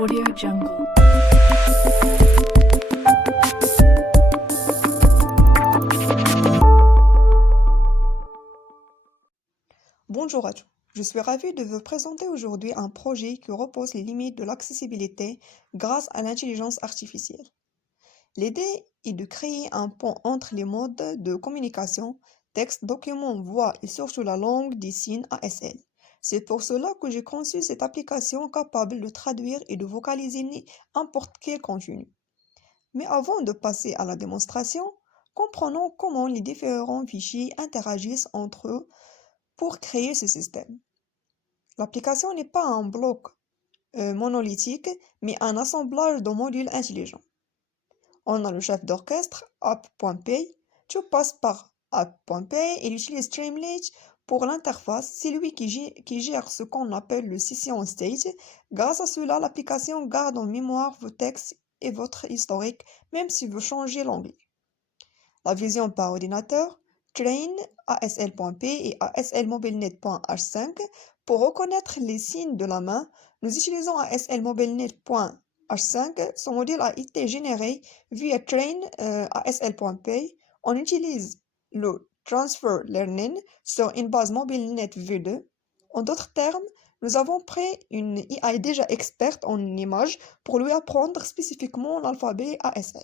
Audio Jungle. Bonjour à tous, je suis ravie de vous présenter aujourd'hui un projet qui repose les limites de l'accessibilité grâce à l'intelligence artificielle. L'idée est de créer un pont entre les modes de communication, texte, documents, voix et surtout la langue des signes ASL. C'est pour cela que j'ai conçu cette application capable de traduire et de vocaliser n'importe quel contenu. Mais avant de passer à la démonstration, comprenons comment les différents fichiers interagissent entre eux pour créer ce système. L'application n'est pas un bloc monolithique, mais un assemblage de modules intelligents. On a le chef d'orchestre, app.py. Tout passe par app.py et il utilise Streamlit pour l'interface. C'est lui qui gère ce qu'on appelle le session state. Grâce à cela, l'application garde en mémoire vos textes et votre historique, même si vous changez l'onglet. La vision par ordinateur, Train, ASL.p et ASL-MobileNet.h5. Pour reconnaître les signes de la main, nous utilisons ASL-MobileNet.h5. Son modèle a été généré via Train ASL.p. On utilise le Transfer Learning sur une base MobileNet V2. En d'autres termes, nous avons pris une IA déjà experte en images pour lui apprendre spécifiquement l'alphabet ASL.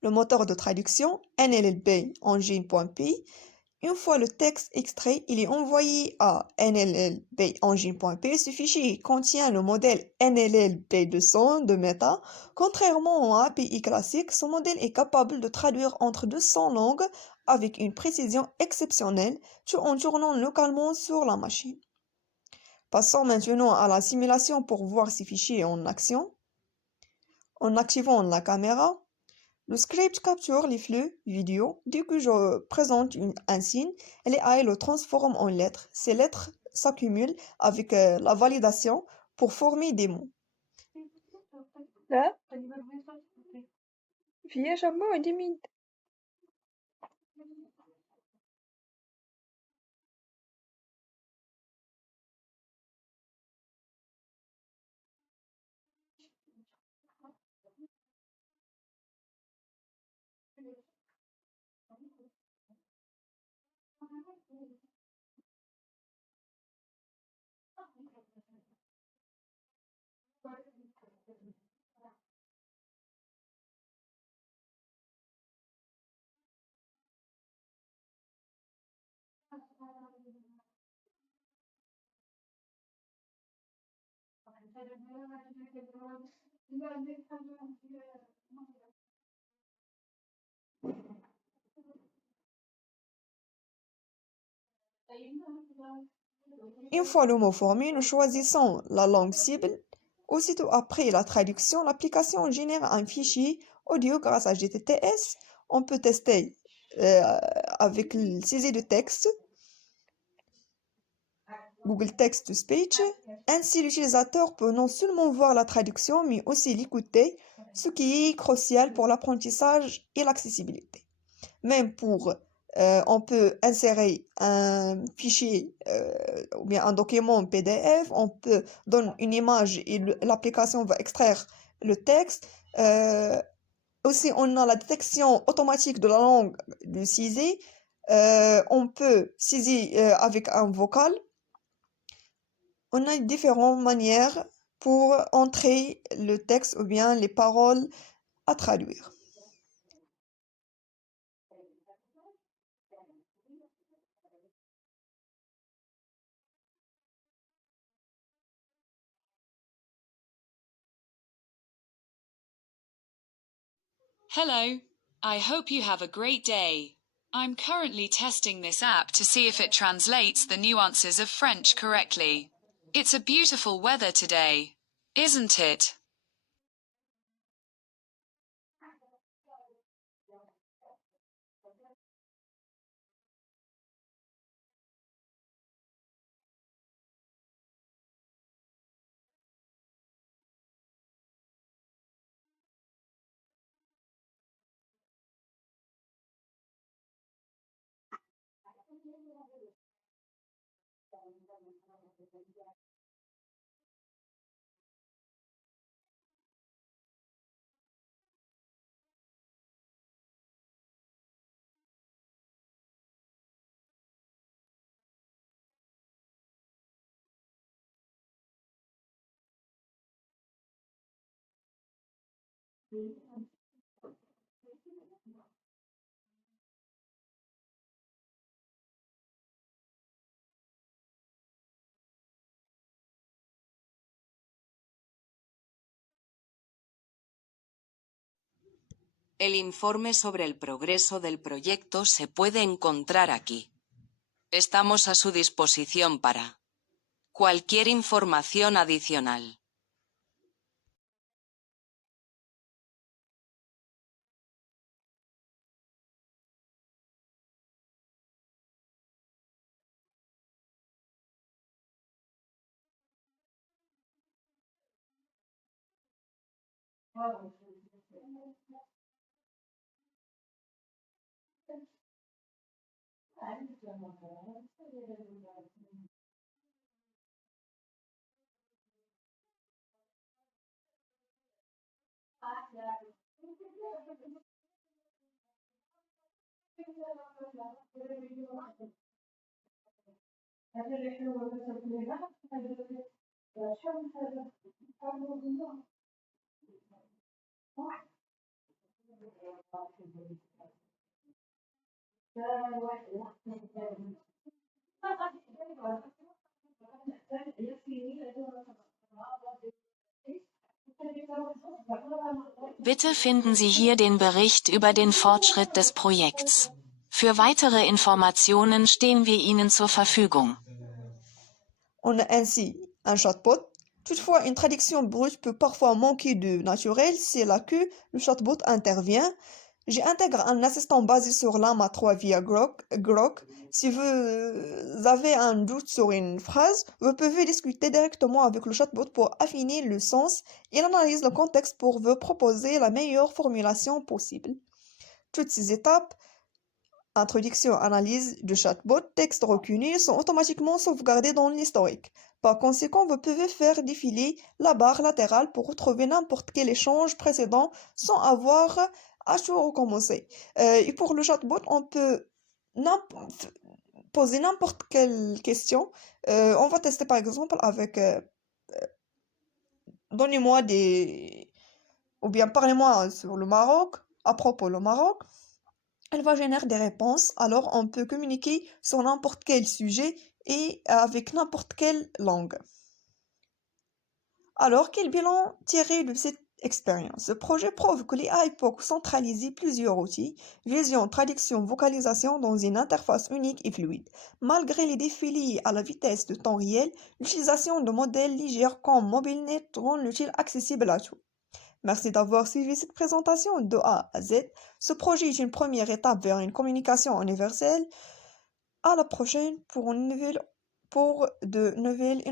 Le moteur de traduction NLLB Engine.py. Une fois le texte extrait, il est envoyé à NLLB Engine.py. Ce fichier contient le modèle NLLB200 de Meta. Contrairement au API classique, ce modèle est capable de traduire entre 200 langues avec une précision exceptionnelle, tout en tournant localement sur la machine. Passons maintenant à la simulation pour voir ces fichiers en action. En activant la caméra, le script capture les flux vidéo. Dès que je présente un signe, l'AI le transforme en lettres. Ces lettres s'accumulent avec la validation pour former des mots. لا فيها شامبو ودي مين Une fois le mot formé, nous choisissons la langue cible. Aussitôt après la traduction, l'application génère un fichier audio grâce à GTTS. On peut tester avec le saisie de texte, Google Text to Speech. Ainsi, l'utilisateur peut non seulement voir la traduction, mais aussi l'écouter, ce qui est crucial pour l'apprentissage et l'accessibilité. Même on peut insérer un fichier ou bien un document PDF, on peut donner une image et l'application va extraire le texte. Aussi, on a la détection automatique de la langue du saisir. On peut saisir avec un vocal. On a différentes manières pour entrer le texte ou bien les paroles à traduire. Hello, I hope you have a great day. I'm currently testing this app to see if it translates the nuances of French correctly. It's a beautiful weather today, isn't it? El informe sobre el progreso del proyecto se puede encontrar aquí. Estamos a su disposición para cualquier información adicional. Bitte finden Sie hier den Bericht über den Fortschritt des Projekts. Für weitere Informationen stehen wir Ihnen zur Verfügung. On a ainsi un chatbot. Toutefois, une traduction brute peut parfois manquer de naturel. C'est là que le chatbot intervient. J'intègre un assistant basé sur Llama 3 via Grok. Si vous avez un doute sur une phrase, vous pouvez discuter directement avec le chatbot pour affiner le sens. Il analyse le contexte pour vous proposer la meilleure formulation possible. Toutes ces étapes, introduction, analyse du chatbot, texte reconnu, sont automatiquement sauvegardées dans l'historique. Par conséquent, vous pouvez faire défiler la barre latérale pour retrouver n'importe quel échange précédent sans avoir à tout recommencer. Et pour le chatbot, on peut poser n'importe quelle question. On va tester par exemple avec donnez-moi des... ou bien parlez-moi sur le Maroc, à propos du Maroc. Elle va générer des réponses, alors on peut communiquer sur n'importe quel sujet et avec n'importe quelle langue. Alors, quel bilan tirer de cette expérience? Ce projet prouve que l'IA peut centraliser plusieurs outils, vision, traduction, vocalisation dans une interface unique et fluide. Malgré les défis liés à la vitesse de temps réel, l'utilisation de modèles légers comme MobileNet rend l'outil accessible à tous. Merci d'avoir suivi cette présentation de A à Z. Ce projet est une première étape vers une communication universelle. À la prochaine pour de nouvelles